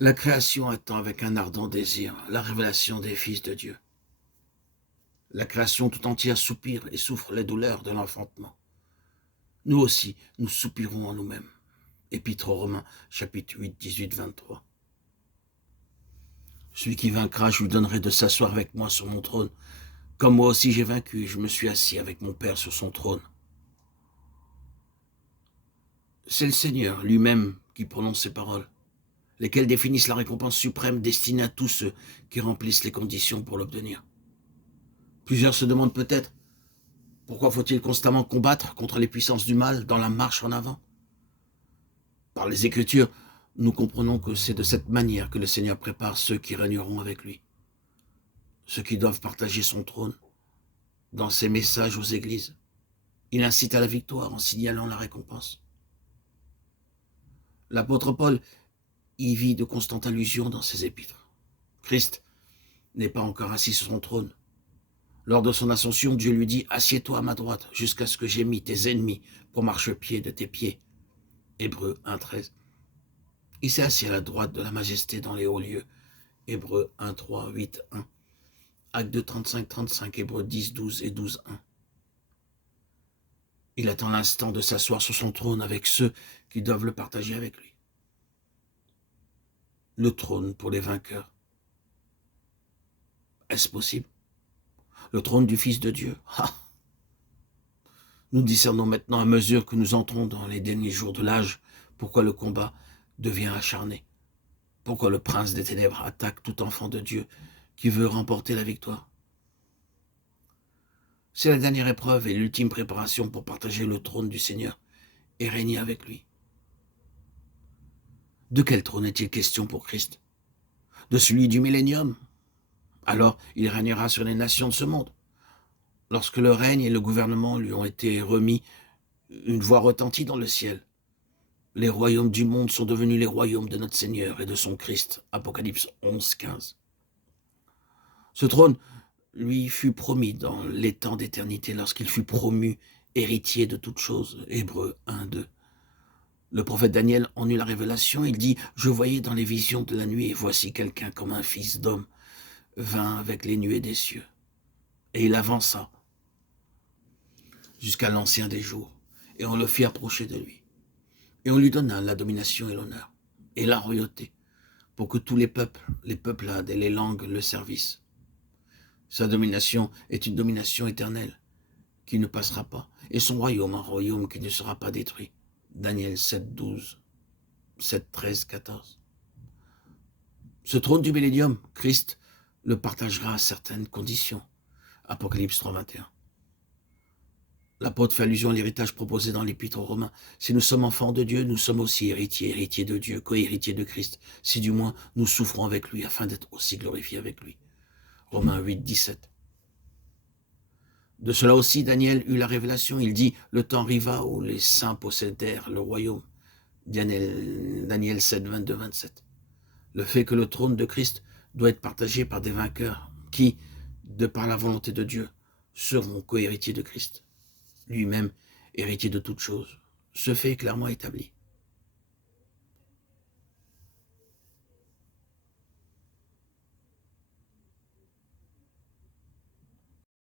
La création attend avec un ardent désir la révélation des fils de Dieu. La création tout entière soupire et souffre les douleurs de l'enfantement. Nous aussi, nous soupirons en nous-mêmes. Épître aux Romains, chapitre 8, 18, 23. Celui qui vaincra, je lui donnerai de s'asseoir avec moi sur mon trône, comme moi aussi j'ai vaincu et je me suis assis avec mon Père sur son trône. C'est le Seigneur lui-même qui prononce ces paroles, lesquelles définissent la récompense suprême destinée à tous ceux qui remplissent les conditions pour l'obtenir. Plusieurs se demandent peut-être, pourquoi faut-il constamment combattre contre les puissances du mal dans la marche en avant? Par les Écritures, nous comprenons que c'est de cette manière que le Seigneur prépare ceux qui régneront avec lui, ceux qui doivent partager son trône. Dans ses messages aux églises, il incite à la victoire en signalant la récompense. L'apôtre Paul y vit de constantes allusions dans ses épîtres. Christ n'est pas encore assis sur son trône. Lors de son ascension, Dieu lui dit « Assieds-toi à ma droite jusqu'à ce que j'aie mis tes ennemis pour marchepied de tes pieds. » Hébreux 1, 13. Il s'est assis à la droite de la majesté dans les hauts lieux. Hébreux 1, 3, 8, 1. Actes 2, 35, 35, Hébreux 10, 12 et 12, 1. Il attend l'instant de s'asseoir sur son trône avec ceux qui doivent le partager avec lui. Le trône pour les vainqueurs. Est-ce possible? Le trône du Fils de Dieu. Ah! Nous discernons maintenant à mesure que nous entrons dans les derniers jours de l'âge pourquoi le combat devient acharné. Pourquoi le prince des ténèbres attaque tout enfant de Dieu qui veut remporter la victoire. C'est la dernière épreuve et l'ultime préparation pour partager le trône du Seigneur et régner avec lui. De quel trône est-il question pour Christ? De celui du millénium? Alors il régnera sur les nations de ce monde. Lorsque le règne et le gouvernement lui ont été remis, une voix retentit dans le ciel. Les royaumes du monde sont devenus les royaumes de notre Seigneur et de son Christ. Apocalypse 11, 15. Ce trône lui fut promis dans les temps d'éternité lorsqu'il fut promu héritier de toutes choses. Hébreux 1, 2. Le prophète Daniel en eut la révélation. Il dit « Je voyais dans les visions de la nuit, et voici quelqu'un comme un fils d'homme vint avec les nuées des cieux. Et il avança jusqu'à l'ancien des jours, et on le fit approcher de lui. Et on lui donna la domination et l'honneur, et la royauté, pour que tous les peuplades et les langues le servissent. Sa domination est une domination éternelle, qui ne passera pas, et son royaume un royaume qui ne sera pas détruit. Daniel 7, 12, 7, 13, 14. Ce trône du millénium, Christ le partagera à certaines conditions. Apocalypse 3, 21. L'apôtre fait allusion à l'héritage proposé dans l'Épître aux Romains. Si nous sommes enfants de Dieu, nous sommes aussi héritiers de Dieu, co-héritiers de Christ, si du moins nous souffrons avec lui, afin d'être aussi glorifiés avec lui. Romains 8, 17. De cela aussi, Daniel eut la révélation. Il dit, le temps arriva où les saints possédèrent le royaume. Daniel 7, 22, 27. Le fait que le trône de Christ doit être partagé par des vainqueurs qui, de par la volonté de Dieu, seront co-héritiers de Christ, lui-même héritier de toutes choses, ce fait est clairement établi.